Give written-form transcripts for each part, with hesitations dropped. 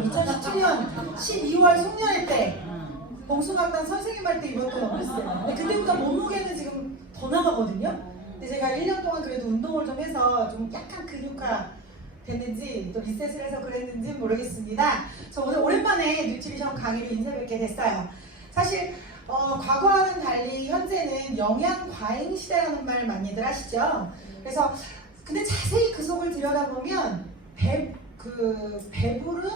여러분. 2017년 12월 송년회 때 봉숭아학당 선생님 할 때 입었던 옷이었어요. 근데 그때보다 몸무게는 지금 더 나가거든요. 근데 제가 1년 동안 그래도 운동을 좀 해서 좀 약간 근육화 됐는지 또 리셋을 해서 그랬는지 모르겠습니다. 저 오늘 오랜만에 뉴트리션 강의로 인사뵙게 됐어요. 사실 과거와는 달리 현재는 영양 과잉 시대라는 말 많이들 하시죠. 그래서 근데 자세히 그 속을 들여다보면 배부른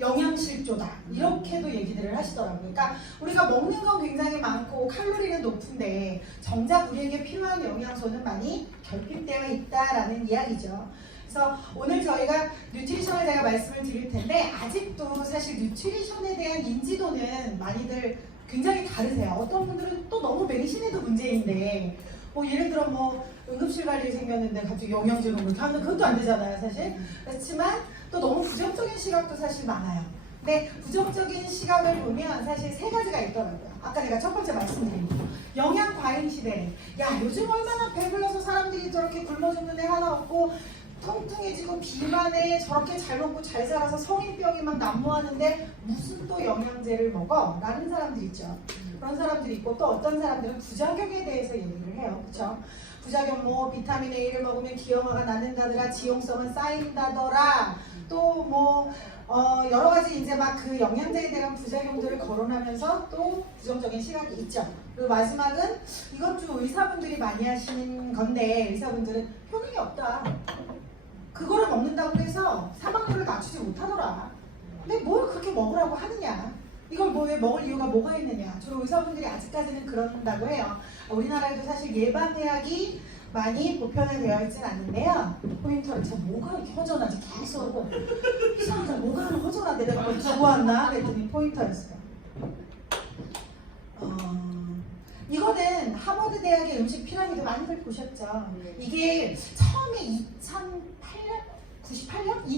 영양실조다 이렇게도 얘기들을 하시더라고요. 그러니까 우리가 먹는 건 굉장히 많고 칼로리는 높은데 정작 우리에게 필요한 영양소는 많이 결핍되어 있다라는 이야기죠. 그래서 오늘 저희가 뉴트리션을 제가 말씀을 드릴 텐데 아직도 사실 뉴트리션에 대한 인지도는 많이들 굉장히 다르세요. 어떤 분들은 또 너무 맹신해도 문제인데 예를 들어 응급실 갈 일이 생겼는데 갑자기 영양제로 이렇게 하는 그것도 안 되잖아요, 사실. 그렇지만 또 너무 부정적인 시각도 사실 많아요. 근데 부정적인 시각을 보면 사실 세 가지가 있더라고요. 아까 제가 첫 번째 말씀드린 거. 영양 과잉 시대래. 야, 요즘 얼마나 배불러서 사람들이 저렇게 굶어 죽는 애 하나 없고 통통해지고 비만에 저렇게 잘 먹고 잘 살아서 성인병이 막 난무하는데 무슨 또 영양제를 먹어? 라는 사람들 있죠. 그런 사람들이 있고 또 어떤 사람들은 부작용에 대해서 얘기를 해요. 그렇죠? 부작용 비타민 A를 먹으면 기형아가 낳는다더라, 지용성은 쌓인다더라, 또 여러 가지 이제 막 그 영양제에 대한 부작용들을 거론하면서 또 부정적인 시각이 있죠. 그리고 마지막은 이건 좀 의사분들이 많이 하시는 건데 의사분들은 효능이 없다. 그거를 먹는다고 해서 사망률을 낮추지 못하더라. 근데 뭘 그렇게 먹으라고 하느냐. 이걸 왜 먹을 이유가 뭐가 있느냐. 주로 의사분들이 아직까지는 그런다고 해요. 우리나라에도 사실 예방의학이 많이 보편화되어 있진 않는데요. 포인터를 뭐가 이렇게 허전하지 계속 이상하다. 뭐가 하나 허전한데 내가 뭘 두고 왔나 그랬더니 포인터였어요. 이거는 하버드 대학의 음식 피라미드 많이들 보셨죠? 이게 처음에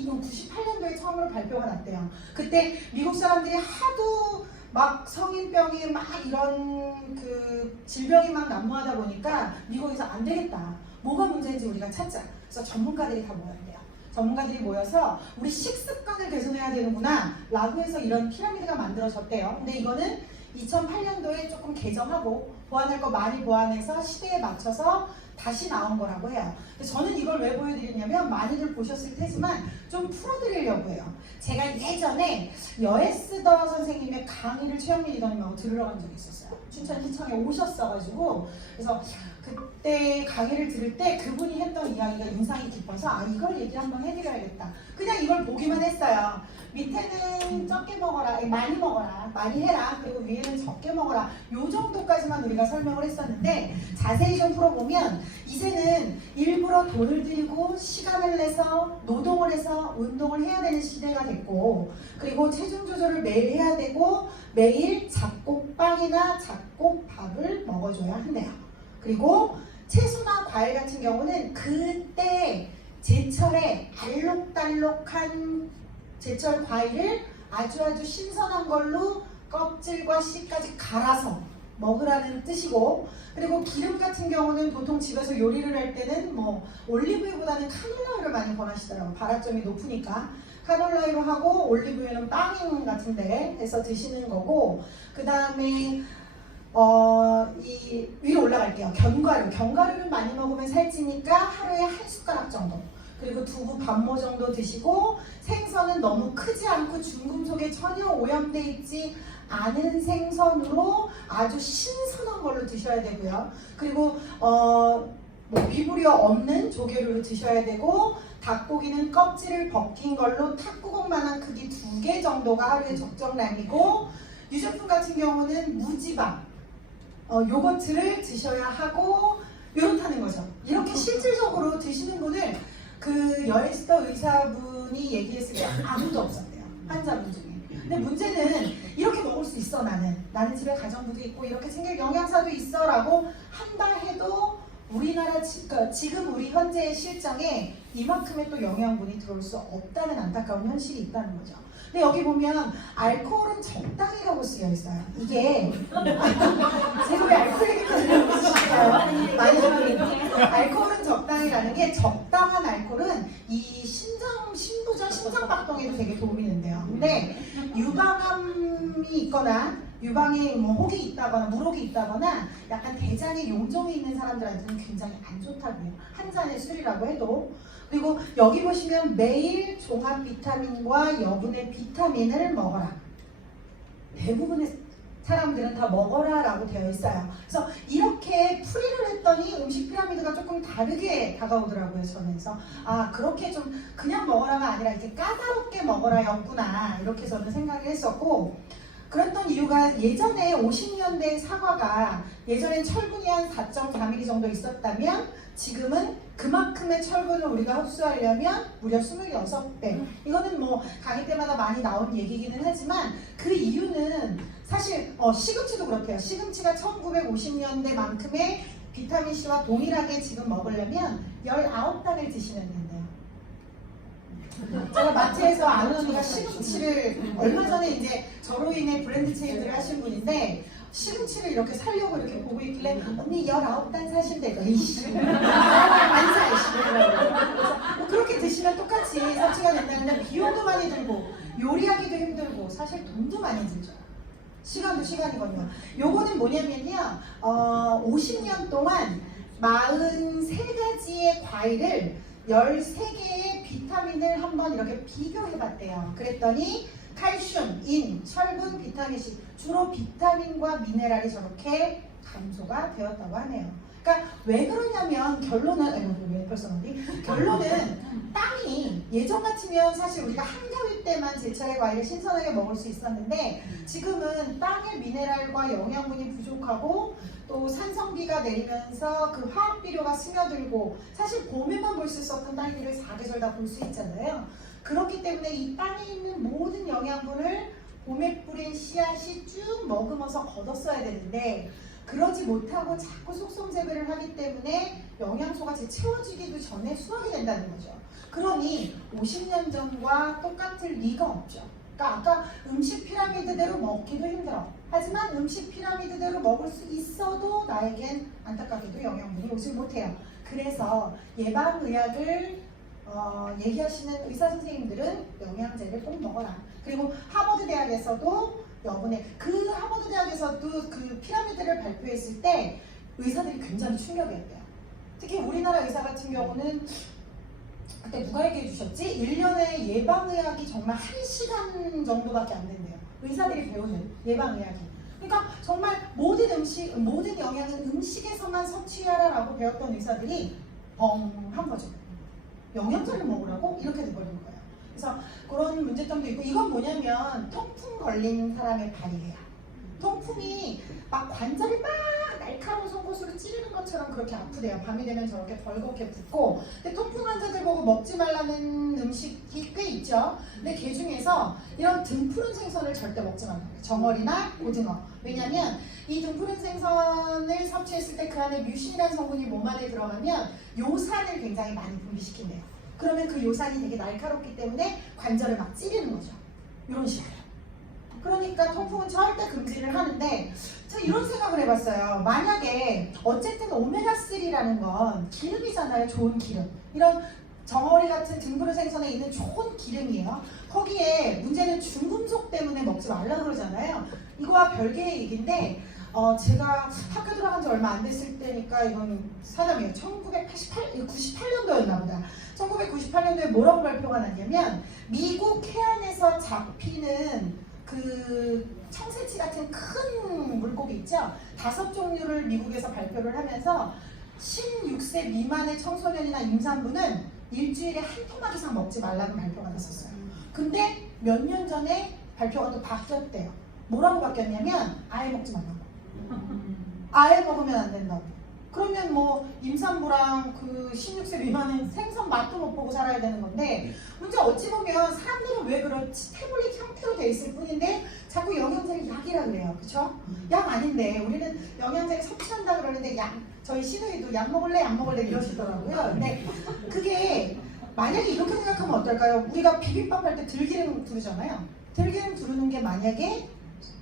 98년도에 처음으로 발표가 났대요. 그때 미국 사람들이 하도 막 성인병이 막 이런 그 질병이 막 난무하다 보니까 미국에서 안 되겠다. 뭐가 문제인지 우리가 찾자. 그래서 전문가들이 다 모였대요. 전문가들이 모여서 우리 식습관을 개선해야 되는구나 라고 해서 이런 피라미드가 만들어졌대요. 근데 이거는 2008년도에 조금 개정하고 보완할 거 많이 보완해서 시대에 맞춰서 다시 나온 거라고 해요. 저는 이걸 왜 보여드리냐면 많이들 보셨을 테지만 좀 풀어드리려고 해요. 제가 예전에 여에스더 선생님의 강의를 최영민 이사님하고 들으러 간 적이 있었어요. 춘천 희청에 오셨어가지고 그래서 그때 강의를 들을 때 그분이 했던 이야기가 인상이 깊어서 이걸 얘기 한번 해드려야겠다. 그냥 이걸 보기만 했어요. 밑에는 적게 먹어라, 많이 먹어라, 많이 해라, 그리고 위에는 적게 먹어라 요 정도까지만 우리가 설명을 했었는데 자세히 좀 풀어보면 이제는 일부러 돈을 들이고 시간을 내서 노동을 해서 운동을 해야 되는 시대가 됐고 그리고 체중 조절을 매일 해야 되고 매일 잡곡빵이나 잡곡밥을 먹어줘야 한대요. 그리고 채소나 과일 같은 경우는 그때 제철에 알록달록한 제철 과일을 아주 신선한 걸로 껍질과 씨까지 갈아서 먹으라는 뜻이고 그리고 기름 같은 경우는 보통 집에서 요리를 할 때는 올리브유보다는 카놀라유를 많이 권하시더라고요. 발화점이 높으니까 카놀라유로 하고 올리브유는 빵 같은데 해서 드시는 거고 그 다음에 이 위로 올라갈게요. 견과류를 많이 먹으면 살찌니까 하루에 한 숟가락 정도 그리고 두부 반모 정도 드시고 생선은 너무 크지 않고 중금속에 전혀 오염돼 있지 않은 생선으로 아주 신선한 걸로 드셔야 되고요. 그리고 비브리오 없는 조개류로 드셔야 되고 닭고기는 껍질을 벗긴 걸로 탁구공만한 크기 2개 정도가 하루에 적정량이고 유제품 같은 경우는 무지방 요거트를 드셔야 하고 이렇다는 거죠. 이렇게 실질적으로 드시는 분을 그 여에스더 의사분이 얘기했을 때 아무도 없었대요. 환자분 중에. 근데 문제는 이렇게 먹을 수 있어 나는 집에 가정부도 있고 이렇게 챙길 영양사도 있어 라고 한다 해도 우리나라 지금 우리 현재의 실정에 이만큼의 또 영양분이 들어올 수 없다는 안타까운 현실이 있다는 거죠. 근데 여기 보면 알코올은 적당히라고 쓰여 있어요. 이게 제가 왜 알코올 얘기까지 하고 있을까요? 많이 알코올은 적당히라는 게 적당한 알코올은 이 신부전, 심장 심장박동에도 되게 도움이 된대요. 근데 유방암이 있거나 유방에 뭐 혹이 있다거나 물혹이 있다거나 약간 대장에 용종이 있는 사람들한테는 굉장히 안 좋다고요. 한 잔의 술이라고 해도. 그리고 여기 보시면 매일 종합 비타민과 여분의 비타민을 먹어라. 대부분의 사람들은 다 먹어라 라고 되어 있어요. 그래서 이렇게 풀이를 했더니 음식 피라미드가 조금 다르게 다가오더라고요. 저는. 그래서 아, 그렇게 좀 그냥 먹어라가 아니라 이렇게 까다롭게 먹어라였구나, 이렇게 저는 생각을 했었고, 그랬던 이유가 예전에 50년대 사과가 예전엔 철분이 한 4.4mg 정도 있었다면 지금은 그만큼의 철분을 우리가 흡수하려면 무려 26배. 이거는 뭐 강의 때마다 많이 나온 얘기기는 하지만 그 이유는 사실 시금치도 그렇대요. 시금치가 1950년대만큼의 비타민C와 동일하게 지금 먹으려면 19단을 드시면 된대요. 제가 마트에서 아는 언니가 시금치를 얼마 전에 이제 저로 인해 브랜드 체인지를 하신 분인데 시금치를 이렇게 사려고 이렇게 보고 있길래 언니 19단 사신대요. 이씨 안 사시더라고요. 뭐 그렇게 드시면 똑같이 섭취가 된다는데 비용도 많이 들고 요리하기도 힘들고 사실 돈도 많이 들죠. 시간도 시간이거든요. 요거는 뭐냐면요, 50년 동안 43가지의 과일을 13개의 비타민을 한번 이렇게 비교해봤대요. 그랬더니 칼슘, 인, 철분, 비타민C, 주로 비타민과 미네랄이 저렇게 감소가 되었다고 하네요. 그러니까 왜 그러냐면 결론은 결론은 땅이 예전 같으면 사실 우리가 한가위 때만 제철의 과일을 신선하게 먹을 수 있었는데 지금은 땅의 미네랄과 영양분이 부족하고 또 산성비가 내리면서 그 화학 비료가 스며들고 사실 봄에만 볼 수 있었던 딸기를 사계절 다 볼 수 있잖아요. 그렇기 때문에 이 땅에 있는 모든 영양분을 봄에 뿌린 씨앗이 쭉 머금어서 걷었어야 되는데 그러지 못하고 자꾸 속성 재배를 하기 때문에 영양소가 채워지기도 전에 수확이 된다는 거죠. 그러니 50년 전과 똑같을 리가 없죠. 그러니까 아까 음식 피라미드대로 먹기도 힘들어. 하지만 음식 피라미드대로 먹을 수 있어도 나에겐 안타깝게도 영양분이 오지 못해요. 그래서 예방의학을 얘기하시는 의사 선생님들은 영양제를 꼭 먹어라. 그리고 하버드 대학에서도 여분의 그 하버드 대학에서도 그 피라미드를 발표했을 때 의사들이 굉장히 충격이었대요. 특히 우리나라 의사 같은 경우는 그때 누가 얘기해 주셨지? 1년에 예방의학이 정말 1시간 정도밖에 안 된대요. 의사들이 배우는 예방의학이. 그러니까 정말 모든 음식, 모든 영양은 음식에서만 섭취하라라고 배웠던 의사들이 벙한 거죠. 영양제를 먹으라고? 이렇게 돼버린 거예요. 그래서 그런 문제점도 있고, 이건 뭐냐면 통풍 걸린 사람의 발이에요. 통풍이 막 관절이 막 날카로운 송곳으로 찌르는 것처럼 그렇게 아프대요. 밤이 되면 저렇게 벌겋게 붓고. 근데 통풍 환자들 보고 먹지 말라는 음식이 꽤 있죠. 근데 그 중에서 이런 등푸른 생선을 절대 먹지 말라고 해요. 정어리나 고등어. 왜냐면 이 등푸른 생선을 섭취했을 때 그 안에 뮤신이라는 성분이 몸 안에 들어가면 요산을 굉장히 많이 분비시킨대요. 그러면 그 요산이 되게 날카롭기 때문에 관절을 막 찌르는 거죠. 이런 식으로. 그러니까 통풍은 절대 금지를 하는데 제가 이런 생각을 해봤어요. 만약에 어쨌든 오메가3라는 건 기름이잖아요. 좋은 기름. 이런 정어리 같은 등푸른 생선에 있는 좋은 기름이에요. 거기에 문제는 중금속 때문에 먹지 말라 그러잖아요. 이거와 별개의 얘기인데 제가 학교 들어간 지 얼마 안 됐을 때니까 이건 사담이에요. 98년도였나 보다. 1998년도에 뭐라고 발표가 났냐면 미국 해안에서 잡히는 그 청새치 같은 큰 물고기 있죠? 5종류를 미국에서 발표를 하면서 16세 미만의 청소년이나 임산부는 일주일에 한 토막 이상 먹지 말라는 발표가 났었어요. 근데 몇 년 전에 발표가 또 바뀌었대요. 뭐라고 바뀌었냐면 아예 먹지 말라고. 아예 먹으면 안 된다고. 그러면 뭐 임산부랑 그 16세 미만은 생선 맛도 못 보고 살아야 되는 건데 문제 어찌 보면 사람들은 왜 그렇지 태블릿 형태로 돼 있을 뿐인데 자꾸 영양제를 약이라 그래요. 그쵸? 약 아닌데 우리는 영양제를 섭취한다 그러는데 약, 저희 시누이도 약 먹을래 약 먹을래 이러시더라고요. 근데 그게 만약에 이렇게 생각하면 어떨까요? 우리가 비빔밥 할 때 들기름 두르잖아요. 들기름 두르는 게 만약에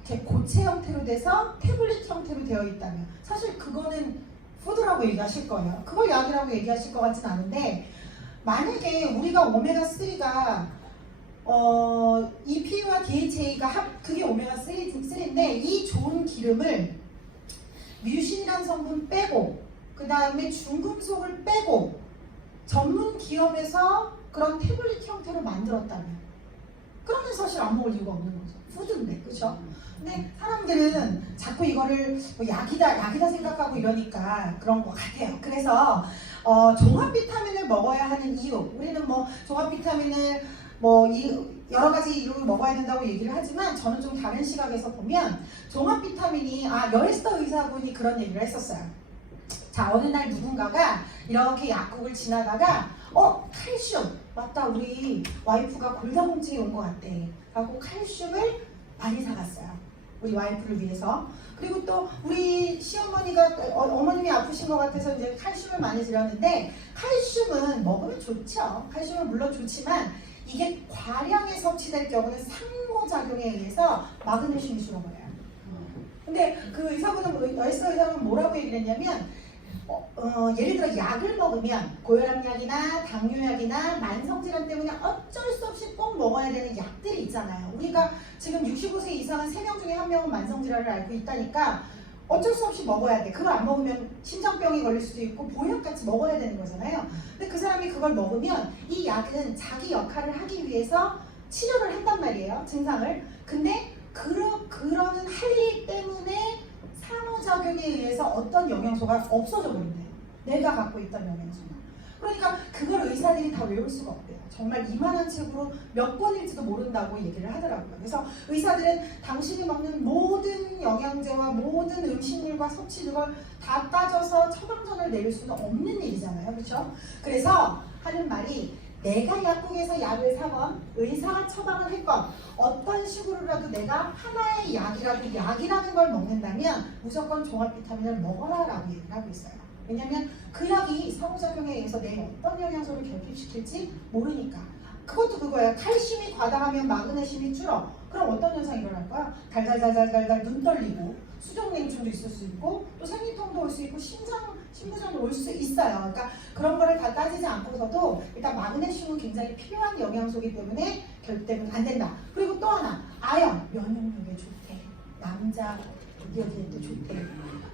이렇게 고체 형태로 돼서 태블릿 형태로 되어 있다면 사실 그거는 푸드라고 얘기하실 거예요. 그걸 약이라고 얘기하실 것 같진 않은데 만약에 우리가 오메가3가 EPA와 DHA가 그게 오메가 3인데 이 좋은 기름을 뮤신이라는 성분 빼고 그 다음에 중금속을 빼고 전문 기업에서 그런 태블릿 형태로 만들었다면 그러면 사실 안 먹을 이유가 없는 거죠. 푸드인데, 그렇죠? 근데 사람들은 자꾸 이거를 뭐 약이다 생각하고 이러니까 그런 것 같아요. 그래서 종합 비타민을 먹어야 하는 이유, 우리는 뭐 종합 비타민을 뭐 여러 가지 이유로 먹어야 된다고 얘기를 하지만 저는 좀 다른 시각에서 보면 종합 비타민이 여에스터 의사분이 그런 얘기를 했었어요. 자, 어느 날 누군가가 이렇게 약국을 지나다가 칼슘 맞다, 우리 와이프가 골다공증이 온 것 같대 하고 칼슘을 많이 사갔어요. 우리 와이프를 위해서. 그리고 또 우리 시어머니가 어머님이 아프신 것 같아서 이제 칼슘을 많이 드렸는데 칼슘은 먹으면 좋죠. 칼슘은 물론 좋지만 이게 과량에 섭취될 경우는 상호작용에 의해서 마그네슘이 줄어버려요. 근데 그 의사분은 여에스터 의사분은 뭐라고 얘기를 했냐면 예를 들어 약을 먹으면 고혈압약이나 당뇨약이나 만성질환 때문에 어쩔 수 없이 꼭 먹어야 되는 약들이 있잖아요. 우리가 지금 65세 이상은 3명 중에 1명은 만성질환을 앓고 있다니까 어쩔 수 없이 먹어야 돼. 그걸 안 먹으면 심장병이 걸릴 수도 있고 보약같이 먹어야 되는 거잖아요. 근데 그 사람이 그걸 먹으면 이 약은 자기 역할을 하기 위해서 치료를 한단 말이에요. 증상을. 근데 그러는 할 일 때문에 상호작용에 의해서 어떤 영양소가 없어져 버린대요. 내가 갖고 있던 영양소가. 그러니까 그걸 의사들이 다 외울 수가 없대요. 정말 이만한 책으로 몇 권일지도 모른다고 얘기를 하더라고요. 그래서 의사들은 당신이 먹는 모든 영양제와 모든 음식물과 섭취를 다 따져서 처방전을 내릴 수는 없는 일이잖아요. 그렇죠? 그래서 하는 말이 내가 약국에서 약을 사건 의사가 처방을 했건 어떤 식으로라도 내가 하나의 약이라는 걸 먹는다면 무조건 종합 비타민을 먹어라 라고 얘기를 하고 있어요. 왜냐면 그 약이 상호작용에 의해서 내 어떤 영양소를 결핍시킬지 모르니까. 그것도 그거예요. 칼슘이 과다하면 마그네슘이 줄어. 그럼 어떤 현상이 일어날까요? 달달달달달달 눈 떨리고 수족냉증도 있을 수 있고 또 생리통도 올 수 있고 심부전도 올 수 있어요. 그러니까 그런 거를 다 따지지 않고서도 일단 마그네슘은 굉장히 필요한 영양소이기 때문에 결핍되면 안 된다. 그리고 또 하나 아연 면역력에 좋대. 남자 여기에도 좋대.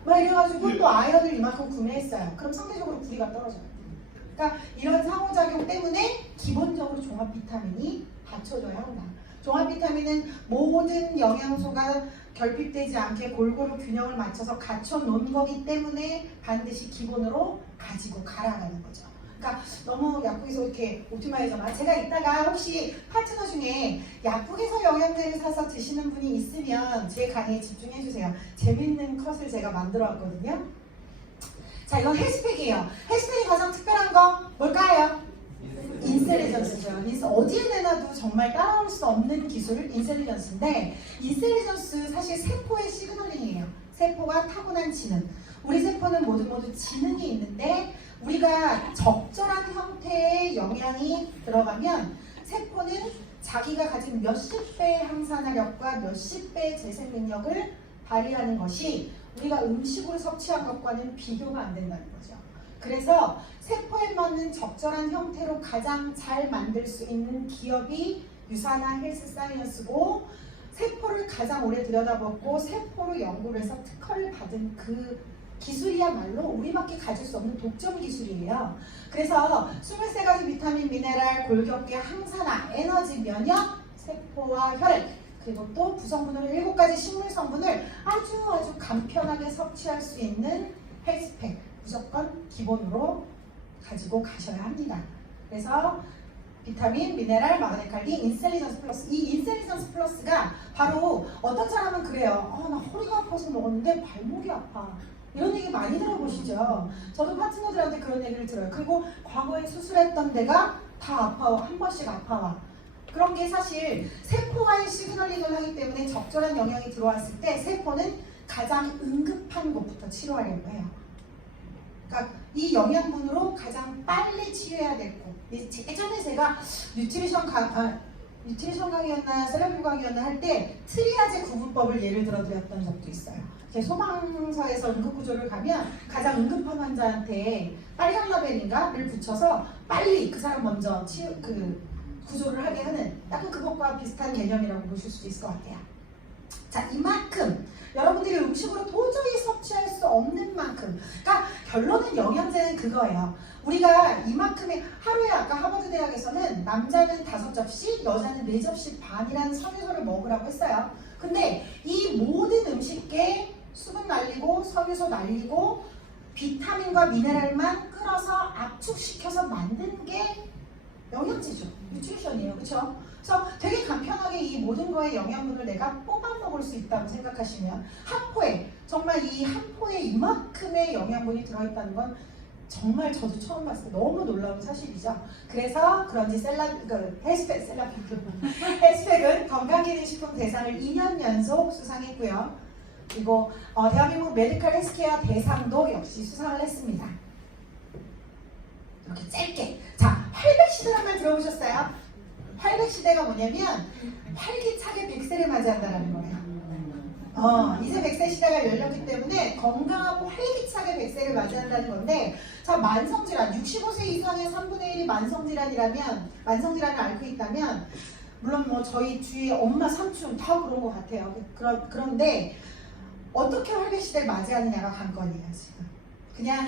막 이래가지고 또 아연을 이만큼 구매했어요. 그럼 상대적으로 부리가 떨어져요. 그러니까 이런 상호작용 때문에 기본적으로 종합 비타민이 받쳐줘야 한다. 종합 비타민은 모든 영양소가 결핍되지 않게 골고루 균형을 맞춰서 갖춰놓은 거기 때문에 반드시 기본으로 가지고 가라라는 거죠. 그러니까 너무 약국에서 이렇게 옵티마이저만 제가 이따가 혹시 파트너 중에 약국에서 영양제를 사서 드시는 분이 있으면 제 강의에 집중해 주세요. 재밌는 컷을 제가 만들어 왔거든요. 자, 이건 헬스팩이에요. 헬스팩이 가장 특별한 거 뭘까요? 인셀리전스죠. 어디에 내놔도 정말 따라올 수 없는 기술 인셀리전스인데 인셀리전스 사실 세포의 시그널링이에요. 세포가 타고난 지능. 우리 세포는 모두 지능이 있는데 우리가 적절한 형태의 영양이 들어가면 세포는 자기가 가진 몇십 배의 항산화력과 몇십 배의 재생 능력을 발휘하는 것이 우리가 음식으로 섭취한 것과는 비교가 안 된다는 거죠. 그래서 세포에 맞는 적절한 형태로 가장 잘 만들 수 있는 기업이 유산화 헬스 사이언스고 세포를 가장 오래 들여다보고 세포로 연구를 해서 특허를 받은 그 기술이야말로 우리밖에 가질 수 없는 독점 기술이에요. 그래서 23가지 비타민, 미네랄, 골격계, 항산화, 에너지, 면역, 세포와 혈액 그리고 또 구성분으로 7가지 식물 성분을 아주 간편하게 섭취할 수 있는 헬스팩 무조건 기본으로 가지고 가셔야 합니다. 그래서 비타민, 미네랄, 마그네칼리, 인셀리전스 플러스. 이 인셀리전스 플러스가 바로 어떤 사람은 그래요. 나 허리가 아파서 먹었는데 발목이 아파. 이런 얘기 많이 들어보시죠. 저도 파트너들한테 그런 얘기를 들어요. 그리고 과거에 수술했던 데가 다 아파와. 한 번씩 아파와. 그런 게 사실 세포와의 시그널링을 하기 때문에 적절한 영양이 들어왔을 때 세포는 가장 응급한 곳부터 치료하려고 해요. 그러니까 이 영양분으로 가장 빨리 치료해야 될 곳. 예전에 제가 뉴트리션 강의였나 셀럽 강의였나 할 때 트리아제 구분법을 예를 들어 드렸던 적도 있어요. 제 소방서에서 응급구조를 가면 가장 응급한 환자한테 빨간 라벨인가를 붙여서 빨리 그 사람 먼저 구조를 하게 하는 약간 그것과 비슷한 개념이라고 보실 수 있을 것 같아요. 자, 이만큼 여러분들이 음식으로 도저히 섭취할 수 없는 만큼, 그러니까 결론은 영양제는 그거예요. 우리가 이만큼의 하루에 아까 하버드 대학에서는 남자는 5접시, 여자는 4접시 반이라는 섬유소를 먹으라고 했어요. 근데 이 모든 음식에 수분 날리고 섬유소 날리고 비타민과 미네랄만 끌어서 압축시켜서 만든 게 영양제죠. 뉴트리션이에요. 그렇죠? 그래서 되게 간편하게 이 모든 거의 영양분을 내가 뽑아 먹을 수 있다고 생각하시면 한 포에, 정말 이 한 포에 이만큼의 영양분이 들어있다는 건 정말 저도 처음 봤을 때 너무 놀라운 사실이죠. 그래서 그런지 헬스팩은 건강기능식품 대상을 2년 연속 수상했고요. 그리고 대한민국 메디컬 헬스케어 대상도 역시 수상을 했습니다. 이렇게 짧게. 자, 활백시대란 말 들어보셨어요? 활백시대가 뭐냐면 활기차게 100세를 맞이한다는 거예요. 이제 100세 시대가 열렸기 때문에 건강하고 활기차게 100세를 맞이한다는 건데, 자, 만성질환, 65세 이상의 3분의 1이 만성질환을 앓고 있다면, 물론 뭐 저희 주위에 엄마, 삼촌 다 그런 것 같아요. 그런데 어떻게 활백시대를 맞이하느냐가 관건이에요. 지금 그냥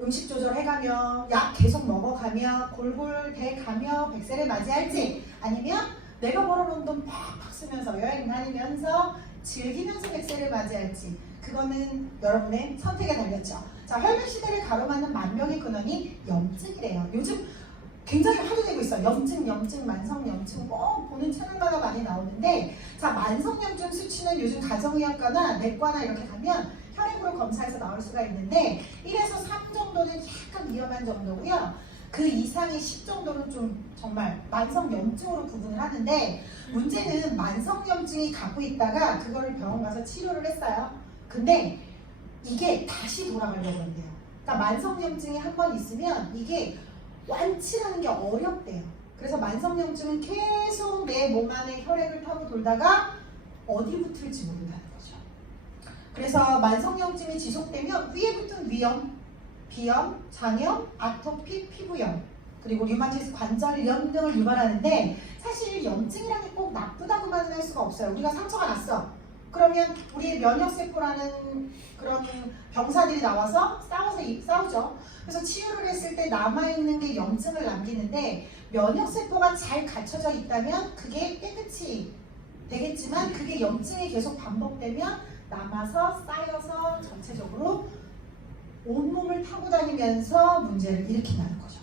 음식 조절해가며 약 계속 먹어가며 골골대가며 100세를 맞이할지, 아니면 내가 벌어놓은 돈 팍팍 쓰면서 여행 다니면서 즐기면서 100세를 맞이할지, 그거는 여러분의 선택에 달렸죠. 자, 활백시대를 가로막는 만병의 근원이 염증이래요. 요즘 굉장히 화두되고 있어요. 염증, 만성염증 보는 채널마다 많이 나오는데, 자, 만성염증 수치는 요즘 가정의학과나 내과나 이렇게 가면 혈액으로 검사해서 나올 수가 있는데 1에서 3 정도는 약간 위험한 정도고요. 그 이상의 10 정도는 좀 정말 만성염증으로 구분을 하는데, 문제는 만성염증이 갖고 있다가 그거를 병원 가서 치료를 했어요. 근데 이게 다시 돌아가려고 한대요. 그러니까 만성염증이 한 번 있으면 이게 완치라는 게 어렵대요. 그래서 만성염증은 계속 내 몸 안에 혈액을 타고 돌다가 어디 붙을지 모른다는 거죠. 그래서 만성염증이 지속되면 위에 붙은 위염, 비염, 장염, 아토피, 피부염, 그리고 류마티스 관절염 등을 유발하는데, 사실 염증이라는 게 꼭 나쁘다고만 할 수가 없어요. 우리가 상처가 났어. 그러면 우리 면역세포라는 그런 병사들이 나와서 싸우죠. 그래서 치유를 했을 때 남아있는 게 염증을 남기는데, 면역세포가 잘 갖춰져 있다면 그게 깨끗이 되겠지만, 그게 염증이 계속 반복되면 남아서 쌓여서 전체적으로 온몸을 타고 다니면서 문제를 일으킨다는 거죠.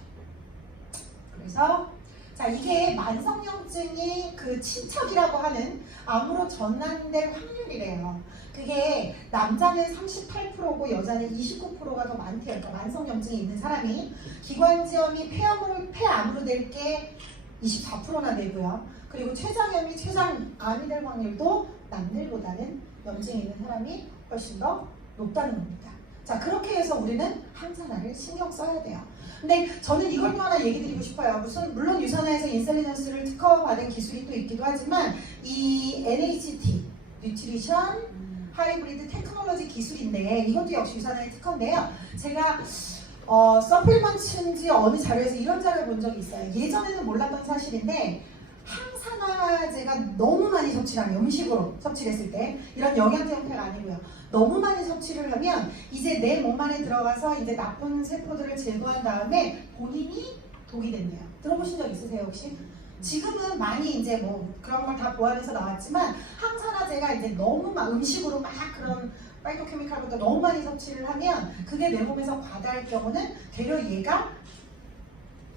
그래서 자, 이게 만성염증이 그 친척이라고 하는 암으로 전환될 확률이래요. 그게 남자는 38%고 여자는 29%가 더 많대요. 그러니까 만성염증이 있는 사람이 기관지염이 폐암으로 될 게 24%나 되고요. 그리고 췌장암이 췌장암이 될 확률도 남들보다는 염증이 있는 사람이 훨씬 더 높다는 겁니다. 자, 그렇게 해서 우리는 항산화를 신경 써야 돼요. 근데 저는 이걸 또 하나 얘기 드리고 싶어요. 물론 유산화에서 인슐린연수를 특허받은 기술이 또 있기도 하지만, 이 NHT, 뉴트리션 하이브리드 테크놀로지 기술인데, 이것도 역시 유산화의 특허인데요. 제가 서플리먼트인지 어느 자료에서 이런 자료를 본 적이 있어요. 예전에는 몰랐던 사실인데, 항산화제가 너무 많이 섭취를 하면, 음식으로 섭취를 했을 때, 이런 영양제 형태가 아니고요, 너무 많이 섭취를 하면 이제 내 몸 안에 들어가서 이제 나쁜 세포들을 제거한 다음에 본인이 독이 된대요. 들어보신 적 있으세요 혹시? 지금은 많이 이제 뭐 그런 걸 다 보완해서 나왔지만, 항산화제가 이제 너무 막 음식으로 막 그런 파이토케미칼부터 너무 많이 섭취를 하면 그게 내 몸에서 과다할 경우는 되려 얘가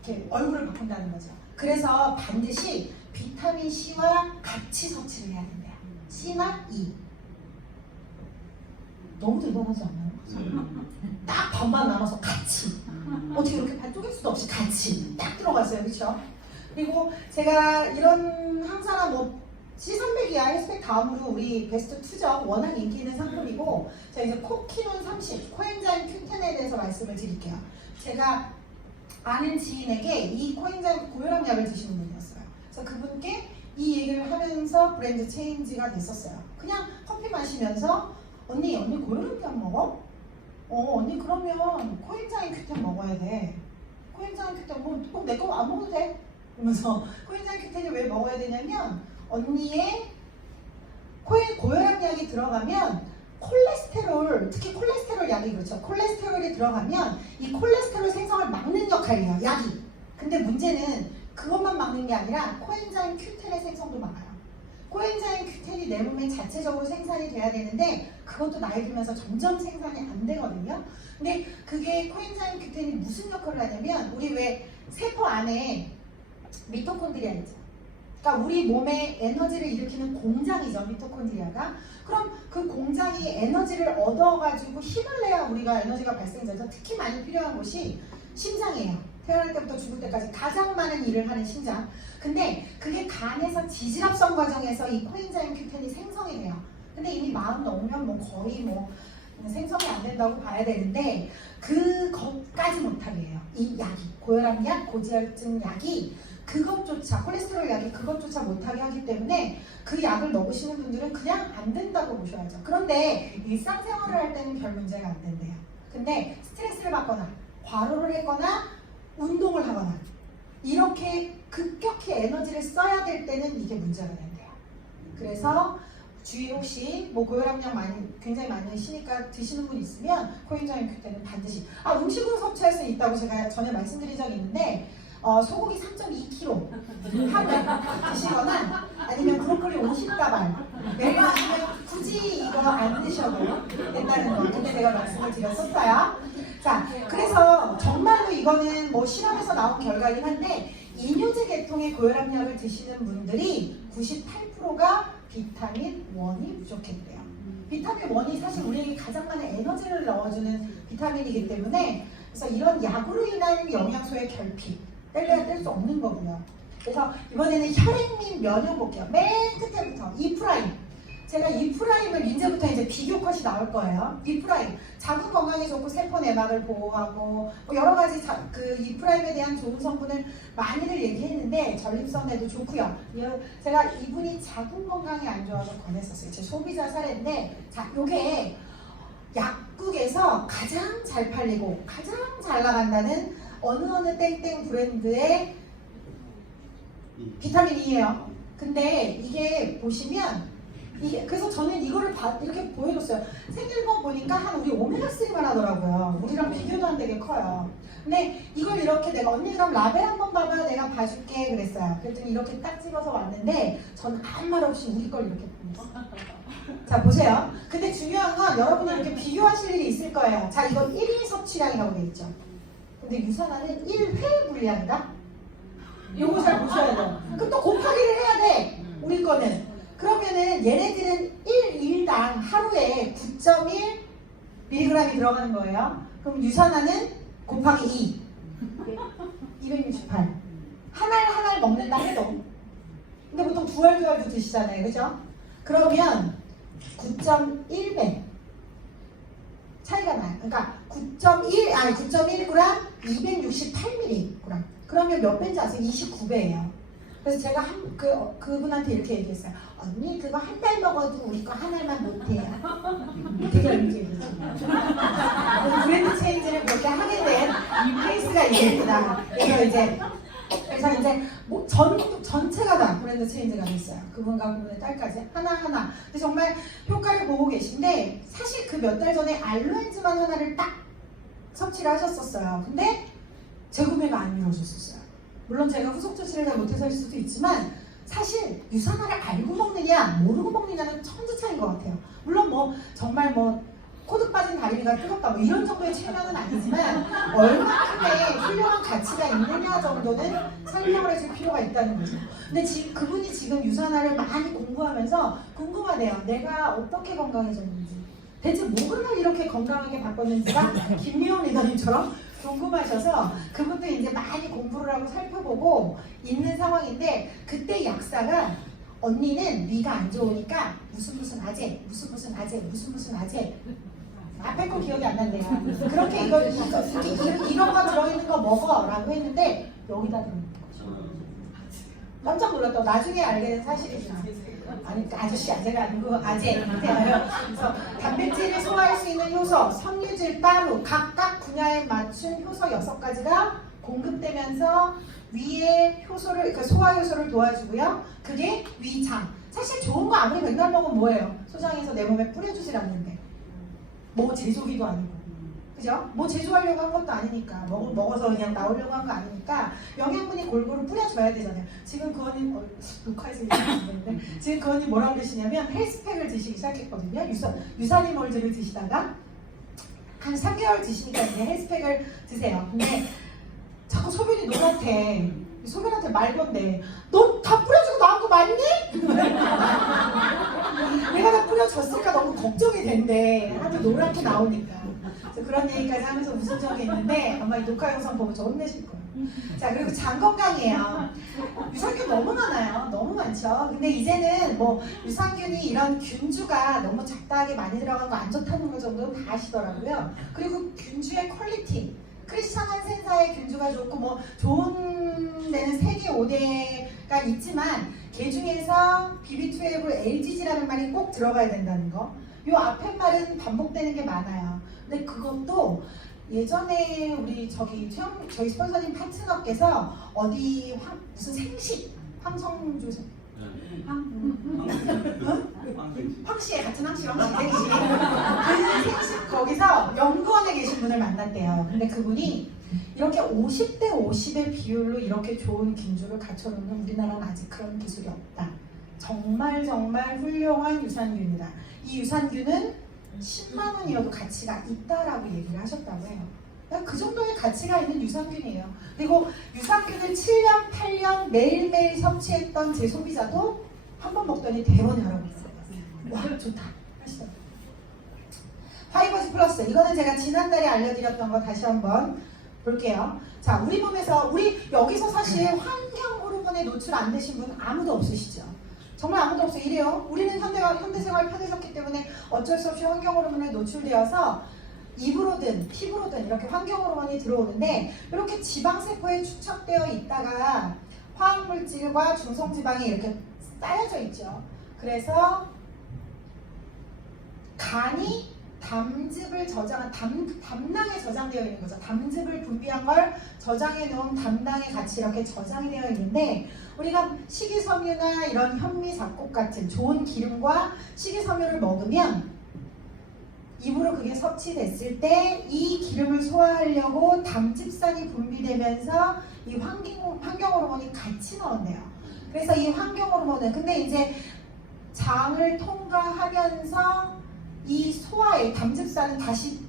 이렇게 얼굴을 바꾼다는 거죠. 그래서 반드시 비타민 C와 같이 섭취를 해야 된대요. C나 E. 너무 대단하지 않나요? 딱 반반 나눠서 같이. 어떻게 이렇게 반 쪼갤 수도 없이 같이 딱 들어갔어요. 그렇죠? 그리고 제가 이런 항산화 뭐 C300이야 헬스팩 다음으로 우리 베스트 2죠. 워낙 인기 있는 상품이고, 자, 이제 코키논 30, 코엔자임 Q10에 대해서 말씀을 드릴게요. 제가 아는 지인에게 이 코엔자임 고혈압 약을 드시는 분이었어요. 그래서 그분께 이 얘기를 하면서 브랜드 체인지가 됐었어요. 그냥 커피 마시면서 언니 고혈압약 먹어? 언니 그러면 코엔자임 Q10 먹어야 돼. 코엔자임 Q10 뭐 꼭 내 거 안 먹어도 돼. 그러면서 코엔자임 Q10을 왜 먹어야 되냐면 언니의 고혈압 약이 들어가면 콜레스테롤, 특히 콜레스테롤 약이 그렇죠. 콜레스테롤이 들어가면 이 콜레스테롤 생성을 막는 역할이에요, 약이. 근데 문제는 그것만 막는 게 아니라 코엔자임 Q10의 생성도 막아요. 코엔자임 Q10이 내 몸에 자체적으로 생산이 돼야 되는데 그것도 나이 들면서 점점 생산이 안 되거든요. 근데 그게 코엔자임 Q10이 무슨 역할을 하냐면 우리 왜 세포 안에 미토콘드리아 있죠. 그러니까 우리 몸에 에너지를 일으키는 공장이죠, 미토콘드리아가. 그럼 그 공장이 에너지를 얻어가지고 힘을 내야 우리가 에너지가 발생되죠. 특히 많이 필요한 곳이 심장이에요. 태어날 때부터 죽을 때까지 가장 많은 일을 하는 심장. 근데 그게 간에서 지질합성 과정에서 이 코엔자임 Q10이 생성이 돼요. 근데 이미 마흔 넘으면 뭐 거의 뭐 생성이 안 된다고 봐야 되는데 그것까지 못하게 해요. 이 약이, 고혈압 약, 고지혈증 약이 그것조차, 콜레스테롤 약이 그것조차 못하게 하기 때문에 그 약을 먹으시는 분들은 그냥 안 된다고 보셔야죠. 그런데 일상생활을 할 때는 별 문제가 안 된대요. 근데 스트레스를 받거나 과로를 했거나 운동을 하거나 이렇게 급격히 에너지를 써야 될 때는 이게 문제가 된대요. 그래서 주위 혹시 뭐 고혈압약 굉장히 많으시니까 드시는 분 있으면 코엔자임 Q10은 반드시 음식으로 섭취할 수 있다고 제가 전에 말씀드린 적이 있는데 소고기 3.2kg 하루에 드시거나 아니면 브로콜리 50다발 매일 드시면 굳이 이거 안 드셔도 된다는 거 근데 제가 말씀을 드렸었어요. 자, 그래서 정말로 이거는 뭐 실험에서 나온 결과이긴 한데 이뇨제 계통의 고혈압약을 드시는 분들이 98%가 비타민 1이 부족했대요. 비타민 1이 사실 우리에게 가장 많은 에너지를 넣어주는 비타민이기 때문에 그래서 이런 약으로 인한 영양소의 결핍 뗄래야 뗄 수 없는 거고요. 그래서 이번에는 혈액 및 면역 볼게요. 맨 끝에부터 2'. 제가 2'을 이제부터 비교 컷이 나올 거예요. 2'. 자궁 건강에 좋고 세포 내막을 보호하고 뭐 여러 가지 그 2'에 대한 좋은 성분을 많이들 얘기했는데 전립선에도 좋고요. 제가 이분이 자궁 건강이 안 좋아서 권했었어요. 제 소비자 사례인데 자, 요게 약국에서 가장 잘 팔리고 가장 잘 나간다는 어느 땡땡 브랜드의 비타민 E예요. 근데 이게 보시면 그래서 저는 이거를 이렇게 보여줬어요. 생일번 보니까 한 우리 오메가3만 하더라고요. 우리랑 비교도 안 되게 커요. 근데 이걸 이렇게 내가 언니 그럼 라벨 한번 봐봐 내가 봐줄게 그랬어요. 그랬더니 이렇게 딱 찍어서 왔는데 저는 아무 말 없이 우리 걸 이렇게 보냈어요. 자 보세요. 근데 중요한 건 여러분이 이렇게 비교하실 일이 있을 거예요. 자 이건 1일 섭취량이라고 돼 있죠. 근데 유산화는 1회 분량이다? 요거 잘 보셔야 돼요. 그럼 또 곱하기를 해야 돼. 우리 거는. 그러면은 얘네들은 1일당 하루에 9.1mg이 들어가는 거예요. 그럼 유산화는 곱하기 2. 268. 한 알 먹는다 해도. 근데 보통 두 알도 드시잖아요. 그죠? 그러면 9.1배. 차이가 나요. 그러니까 9.1g 268mg. 그러면 몇 배인지 아세요? 29배예요. 그래서 제가 그분한테 이렇게 얘기했어요. 언니 그거 한 달 먹어도 우리 거 한 알만 못해요. 되게 이렇게 얘기했어요. 브랜드 체인지를 그렇게 하게 된 케이스가 있습니다. 그래서 이제 뭐 전국 전체가 다 브랜드 체인지가 됐어요. 그분과 그분의 딸까지 하나하나. 근데 정말 효과를 보고 계신데 사실 그 몇 달 전에 알로엔즈만 하나를 딱 섭취를 하셨었어요. 근데 재구매가 안 이루어졌었어요. 물론 제가 후속 조치를 잘 못해서일 수도 있지만 사실 유산화를 알고 먹느냐 모르고 먹느냐는 천지 차이인 것 같아요. 물론 뭐 정말 뭐 코드 빠진 다리미가 뜨겁다 뭐 이런 정도의 체면은 아니지만 얼마큼의 훌륭한 가치가 있느냐 정도는 설명을 해줄 필요가 있다는 거죠. 근데 그분이 지금 유산화를 많이 공부하면서 궁금하대요. 내가 어떻게 건강해졌는지 대체 뭐를 이렇게 건강하게 바꿨는지가 김미영 리더님처럼 궁금하셔서 그분도 이제 많이 공부를 하고 살펴보고 있는 상황인데 그때 약사가 언니는 위가 안 좋으니까 무슨 아재 앞에 거 기억이 안 난대요. 그렇게 이런 거 들어있는 거 먹어 라고 했는데 여기다 들어있는 거죠. 깜짝 놀랐다고 나중에 알게 된 사실이죠. 아니 아저씨가 아니고 아재예요. 그래서 단백질을 소화할 수 있는 효소, 섬유질, 가루 각각 분야에 맞춘 효소 6가지가 공급되면서 위에 효소를, 그러니까 소화 효소를 도와주고요. 그게 위장. 사실 좋은 거 아무리 맨날 먹으면 뭐예요? 소장해서 내 몸에 뿌려주질 않는데. 뭐 제조기도 아니고. 그죠? 뭐 제조하려고 한 것도 아니니까. 먹어서 그냥 나오려고 한 거 아니니까 영양분이 골고루 뿌려줘야 되잖아요. 지금 그 언니, 녹화에서 얘기하시는데 지금 그 언니 뭐라고 그러시냐면 헬스팩을 드시기 시작했거든요. 유사리몰즈를 드시다가 한 3개월 드시니까 이제 헬스팩을 드세요. 근데 자꾸 소변이 노랗대. 소변한테 말 건데 너 다 뿌려주고 나온 거 맞니? 내가 다 뿌려줬을까 너무 걱정이 된대. 하도 노랗게 나오니까. 그래서 그런 얘기까지 하면서 웃은 적이 있는데 아마 이 녹화 영상 보면 저 혼내실 거예요. 자, 그리고 장 건강이에요. 유산균 너무 많아요. 너무 많죠. 근데 이제는 뭐 유산균이 이런 균주가 너무 적당하게 많이 들어간 거 안 좋다는 거 정도는 다 아시더라고요. 그리고 균주의 퀄리티. 크리스천 한센사의 균주가 좋고 뭐 좋은 데는 세계 5대가 있지만 그 중에서 BB12 LGG라는 말이 꼭 들어가야 된다는 거. 요 앞에 말은 반복되는 게 많아요. 근데 그것도 예전에 우리 저희 스폰서님 파트너께서 어디 무슨 생식 황성주 황씨에 같은 황씨랑 생식 그 생식 거기서 연구원에 계신 분을 만났대요. 근데 그분이 이렇게 50대 50의 비율로 이렇게 좋은 균주를 갖춰놓는 우리나라는 아직 그런 기술이 없다. 정말 훌륭한 유산균이다. 이 유산균은 10만 원이어도 가치가 있다라고 얘기를 하셨다고 해요. 그 정도의 가치가 있는 유산균이에요. 그리고 유산균을 7년, 8년 매일매일 섭취했던 제 소비자도 한 번 먹더니 대번에 알아봤어요. 와, 좋다 하시더라고요. 파이버즈 플러스, 이거는 제가 지난달에 알려드렸던 거 다시 한번 볼게요. 자, 우리 몸에서, 우리 여기서 사실 환경 호르몬에 노출 안 되신 분 아무도 없으시죠? 정말 아무도 없어요. 이래요. 우리는 현대생활 편해졌기 때문에 어쩔 수 없이 환경 호르몬에 노출되어서 입으로든 피부로든 이렇게 환경 호르몬이 들어오는데 이렇게 지방세포에 축적되어 있다가 화학물질과 중성지방이 이렇게 쌓여져 있죠. 그래서 간이 담즙을 저장한 담낭에 저장되어 있는 거죠. 담즙을 분비한 걸 저장해 놓은 담낭에 같이 이렇게 저장이 되어 있는데 우리가 식이섬유나 이런 현미 잡곡 같은 좋은 기름과 식이섬유를 먹으면 입으로 그게 섭취됐을 때 이 기름을 소화하려고 담즙산이 분비되면서 이 환경 호르몬이 같이 나온대요. 그래서 이 환경 호르몬은 근데 이제 장을 통과하면서 이 소화의 담즙산은 다시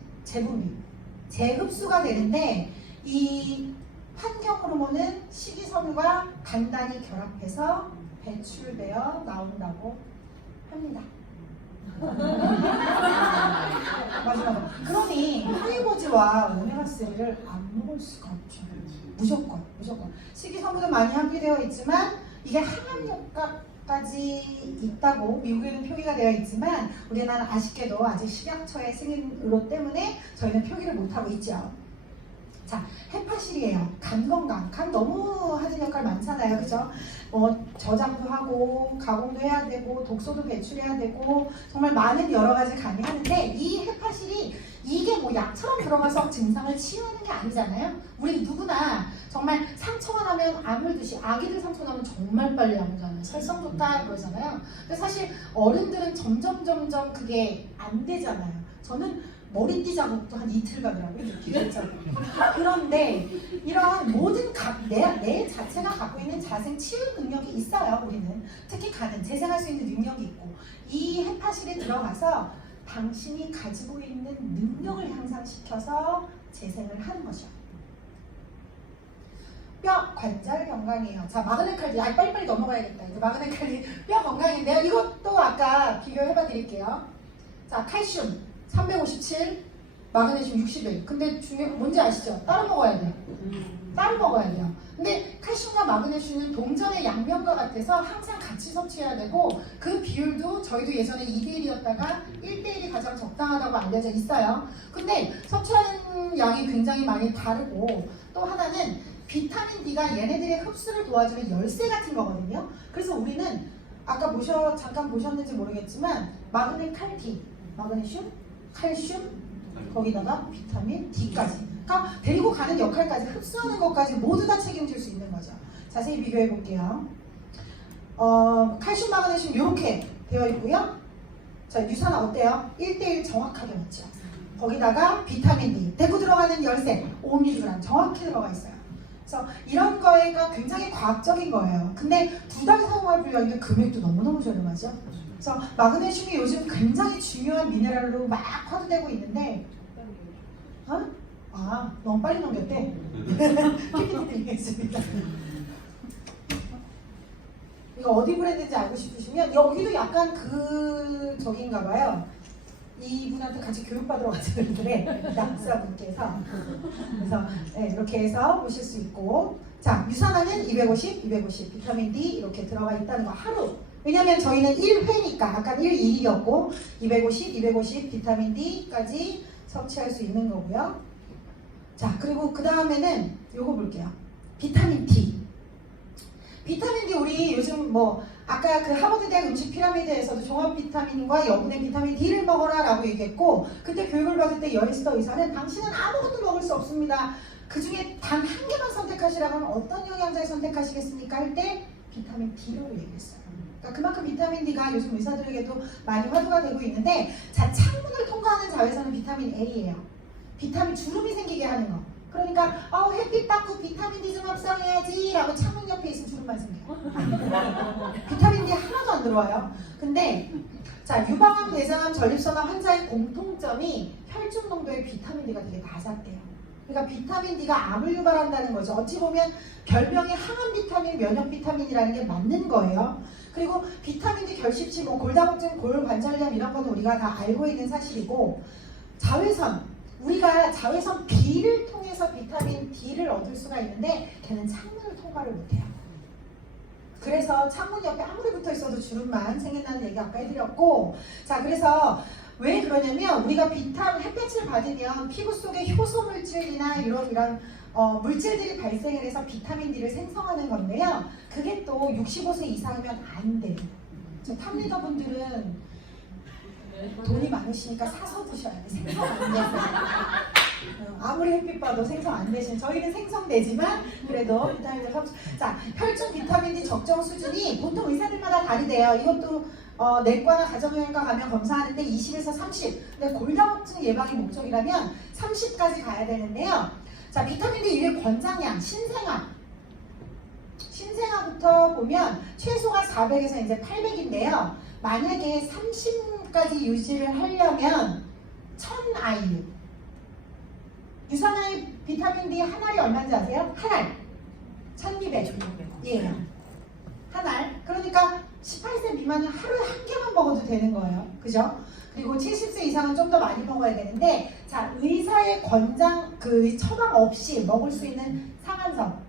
재흡수가 되는데 이 환경 호르몬은 식이섬유가 단단히 결합해서 배출되어 나온다고 합니다. 맞아요. 그러니 파이버즈와 오메가3를 안 먹을 수가 없죠. 무조건. 식이섬유도 많이 함유되어 있지만 이게 항암 효과까지 있다고 미국에는 표기가 되어 있지만 우리나라는 아쉽게도 아직 식약처의 승인으로 때문에 저희는 표기를 못하고 있죠. 자, 헤파실이에요. 간 건강. 간 너무 하는 역할 많잖아요. 그죠? 저장도 하고 가공도 해야 되고 독소도 배출해야 되고 정말 많은 여러 가지 간이 하는데 이 헤파실이 이게 뭐 약처럼 들어가서 증상을 치유하는 게 아니잖아요. 우리 누구나 정말 상처가 나면 아물듯이 아기들 상처 나면 정말 빨리 아물잖아요. 살성 좋다 그러잖아요. 근데 사실 어른들은 점점 그게 안 되잖아요. 저는 머리띠 자국도 한 이틀 가더라고요. 느끼게 했잖아요. 그런데 이런 모든 내 자체가 갖고 있는 자생 치유 능력이 있어요. 우리는 특히 간은 재생할 수 있는 능력이 있고 이 헤파실에 들어가서 당신이 가지고 있는 능력을 향상시켜서 재생을 하는 것이요. 뼈, 관절 건강이에요. 자, 마그네칼리, 빨리빨리 넘어가야겠다. 이제 마그네칼리 뼈 건강인데요. 이것도 아까 비교해봐 드릴게요. 자, 칼슘 357, 마그네슘 61. 근데 뭔지 아시죠? 따로 먹어야 돼요. 따로 먹어야 돼요. 근데 칼슘과 마그네슘은 동전의 양면과 같아서 항상 같이 섭취해야 되고 그 비율도 저희도 예전에 2대1이었다가 1대1이 가장 적당하다고 알려져 있어요. 근데 섭취하는 양이 굉장히 많이 다르고 또 하나는 비타민 D가 얘네들의 흡수를 도와주는 열쇠 같은 거거든요. 그래서 우리는 아까 잠깐 보셨는지 모르겠지만 마그네칼디, 마그네슘, 칼슘, 거기다가 비타민 D까지 그러니까 데리고 가는 역할까지 흡수하는 것까지 모두 다 책임질 수 있는 거죠. 자세히 비교해 볼게요. 칼슘, 마그네슘 이렇게 되어 있고요. 자, 유산은 어때요? 1대1 정확하게 맞죠. 거기다가 비타민 D, 데리고 들어가는 열쇠 5mg 정확히 들어가 있어요. 그래서 이런 거가 굉장히 과학적인 거예요. 근데 두 달 사용할 분량인데 금액도 너무너무 저렴하죠. 그래서 마그네슘이 요즘 굉장히 중요한 미네랄로 막 화두되고 있는데 너무 빨리 넘겼대. PPT 드리겠습니다. 이거 어디 브랜드인지 알고 싶으시면 여기도 약간 저긴가 봐요. 이분한테 같이 교육받으러 왔는데 남자분께서 그래서 네, 이렇게 해서 보실 수 있고, 자, 유산화는 250 비타민 D 이렇게 들어가 있다는 거 하루. 왜냐면 저희는 1회니까 아까 1일이었고 250 비타민 D까지 섭취할 수 있는 거고요. 자, 그리고 그 다음에는 요거 볼게요. 비타민 D. 비타민 D 우리 요즘 아까 그 하버드 대학 음식 피라미드에서도 종합 비타민과 여분의 비타민 D를 먹어라 라고 얘기했고, 그때 교육을 받을 때 여인스터 의사는 당신은 아무것도 먹을 수 없습니다. 그 중에 단 한 개만 선택하시라고 하면 어떤 영양제를 선택하시겠습니까? 할 때 비타민 D라고 얘기했어요. 그러니까 그만큼 비타민 D가 요즘 의사들에게도 많이 화두가 되고 있는데, 자, 창문을 통과하는 자외선은 비타민 A예요. 비타민 주름이 생기게 하는 거. 그러니까 햇빛 받고 비타민 D 좀 합성해야지 라고 창문 옆에 있으면 주름만 생겨요. 비타민 D 하나도 안 들어와요. 근데 자, 유방암, 대장암, 전립선암 환자의 공통점이 혈중 농도의 비타민 D가 되게 낮았대요. 그러니까 비타민 D가 암을 유발한다는 거죠. 어찌 보면 별명이 항암 비타민, 면역 비타민이라는 게 맞는 거예요. 그리고 비타민 D 결핍증, 골다공증, 골관절염 이런 거는 우리가 다 알고 있는 사실이고, 자외선, 우리가 자외선 B를 통해서 비타민 D를 얻을 수가 있는데 걔는 창문을 통과를 못해요. 그래서 창문 옆에 아무리 붙어 있어도 주름만 생긴다는 얘기 아까 해드렸고, 자, 그래서 왜 그러냐면 우리가 햇볕을 받으면 피부 속에 효소 물질이나 이런 물질들이 발생을 해서 비타민 D를 생성하는 건데요. 그게 또 65세 이상이면 안 돼요. 저 탑리더 분들은 돈이 많으시니까 사서 드셔야 돼. 생성 안 돼서. 아무리 햇빛 봐도 생성 안 되시는, 저희는 생성되지만 그래도 비타민을 자, 혈중 비타민 D 적정 수준이 보통 의사들마다 다르대요. 이것도 내과나 가정의학과 가면 검사하는데 20에서 30. 근데 골다공증 예방이 목적이라면 30까지 가야 되는데요. 자, 비타민 D 이외 권장량, 신생아부터 보면 최소가 400에서 이제 800인데요. 만약에 30까지 유지를 하려면 1000IU. 유산화의 비타민 D 한 알이 얼마인지 아세요? 한 알. 1200. 예. 한 알. 그러니까 18세 미만은 하루에 한 개만 먹어도 되는 거예요. 그죠? 그리고 70세 이상은 좀 더 많이 먹어야 되는데, 자, 의사의 처방 없이 먹을 수 있는 상한선.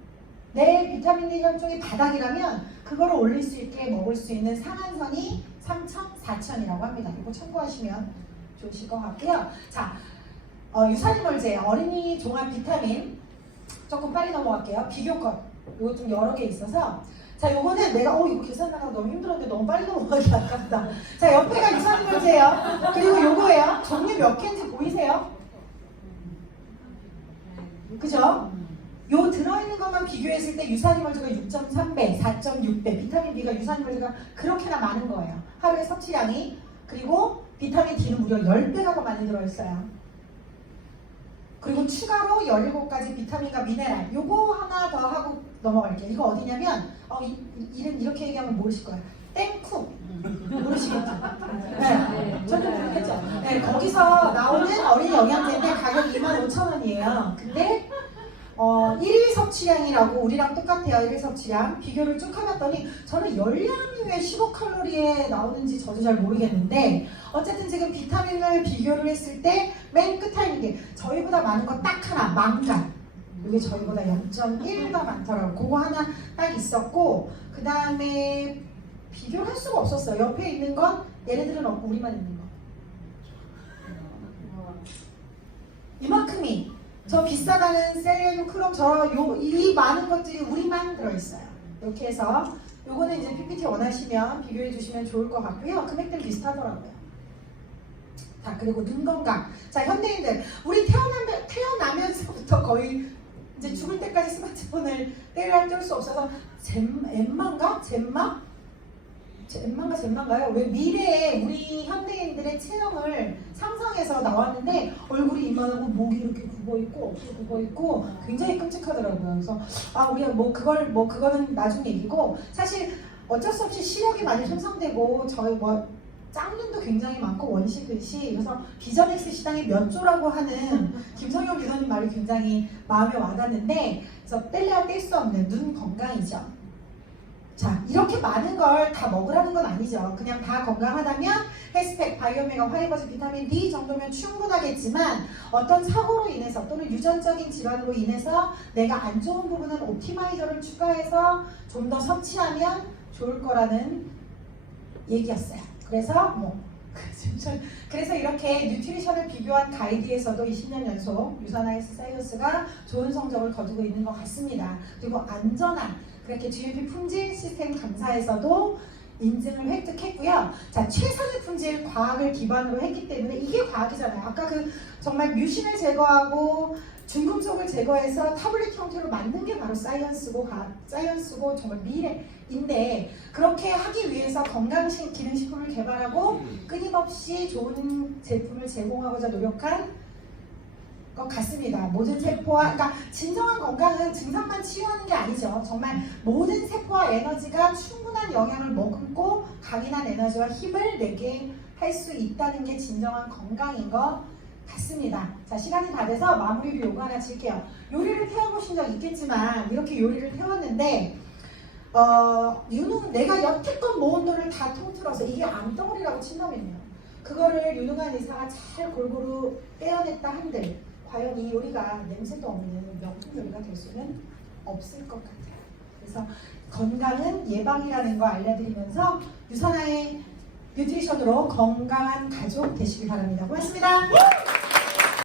내 비타민 D 혈중이 바닥이라면 그거를 올릴 수 있게 먹을 수 있는 상한선이 3,000, 4,000이라고 합니다. 이거 참고하시면 좋으실 것 같고요. 자, 유산인월제, 어린이 종합 비타민 조금 빨리 넘어갈게요. 비교권, 이거 좀 여러 개 있어서, 자, 요거는 내가 이거 계산 나가고 너무 힘들었는데 너무 빨리 넘어가기 아깝다. 자, 옆에가 유산인월제예요. 그리고 요거예요. 종류 몇 개인지 보이세요? 그죠? 요 들어있는 것만 비교했을 때 유산인월제가 6.3배, 4.6배, 비타민 B가 유산인월제가 그렇게나 많은 거예요. 하루에 섭취량이. 그리고 비타민 D는 무려 10배가 더 많이 들어있어요. 그리고 추가로 17가지 비타민과 미네랄. 요거 하나 더 하고 넘어갈게요. 이거 어디냐면 이름 이렇게 얘기하면 모르실 거예요. 땡쿠. 모르시겠죠? 네, 전혀 모르겠죠? 네, 거기서 나오는 어린이 영양제인데 가격 25,000원이에요. 근데 1일 섭취량이라고 우리랑 똑같아요. 1일 섭취량 비교를 쭉 해봤더니 저는 열량이 왜 15칼로리에 나오는지 저도 잘 모르겠는데, 어쨌든 지금 비타민을 비교를 했을 때 맨 끝에 있는 게 저희보다 많은 거 딱 하나, 망간. 이게 저희보다 0.1가 많더라고요. 그거 하나 딱 있었고, 그 다음에 비교를 할 수가 없었어요. 옆에 있는 건 얘네들은 없고 우리만 있는 거. 이만큼이. 저 비싸다는 셀레늄, 크롬, 이 많은 것들이 우리만 들어있어요. 이렇게 해서 요거는 이제 PPT 원하시면 비교해 주시면 좋을 것 같고요. 금액들 비슷하더라고요. 자, 그리고 눈 건강. 자, 현대인들 우리 태어나면서부터 거의 이제 죽을 때까지 스마트폰을 뗄 수 없어서 젬마인가요? 왜 미래에 우리 현대인들의 체형을 상상해서 나왔는데 얼굴이 이만하고 목이 이렇게 굽어있고 어깨 굽어있고 굉장히 끔찍하더라고요. 그래서 우리가 그거는 나중 얘기고, 사실 어쩔 수 없이 시력이 많이 손상되고 저희 짝눈도 굉장히 많고 원시글씨, 그래서 비전엑스 시장의 몇 조라고 하는 김성현 비서님 말이 굉장히 마음에 와닿는데, 그래서 뗄래야 뗄 수 없는 눈 건강이죠. 자, 이렇게 많은 걸 다 먹으라는 건 아니죠. 그냥 다 건강하다면 헬스팩, 바이오메가, 화이버즈, 비타민 D 정도면 충분하겠지만 어떤 사고로 인해서 또는 유전적인 질환으로 인해서 내가 안 좋은 부분은 옵티마이저를 추가해서 좀 더 섭취하면 좋을 거라는 얘기였어요. 그래서 이렇게 뉴트리션을 비교한 가이드에서도 20년 연속 유산화 헬스 사이언스가 좋은 성적을 거두고 있는 것 같습니다. 그리고 안전한 그렇게 GMP 품질 시스템 감사에서도 인증을 획득했고요. 자, 최상의 품질 과학을 기반으로 했기 때문에 이게 과학이잖아요. 아까 정말 뮤신을 제거하고 중금속을 제거해서 타블렛 형태로 만든 게 바로 사이언스고 정말 미래인데, 그렇게 하기 위해서 건강기능식품을 개발하고 끊임없이 좋은 제품을 제공하고자 노력한 것 같습니다. 모든 세포와, 그러니까 진정한 건강은 증상만 치유하는 게 아니죠. 정말 모든 세포와 에너지가 충분한 영양을 머금고 강인한 에너지와 힘을 내게 할 수 있다는 게 진정한 건강인 것 같습니다. 자, 시간이 다 돼서 마무리로 요거 하나 질게요. 요리를 태워보신 적 있겠지만 이렇게 요리를 태웠는데 내가 여태껏 모은 돈을 다 통틀어서 이게 암덩어리라고 친다면요. 그거를 유능한 의사가 잘 골고루 떼어냈다 한들 과연 이 요리가 냄새도 없는 명품 요리가 될 수는 없을 것 같아요. 그래서 건강은 예방이라는 거 알려드리면서 유산화의 뉴트리션으로 건강한 가족 되시길 바랍니다. 고맙습니다.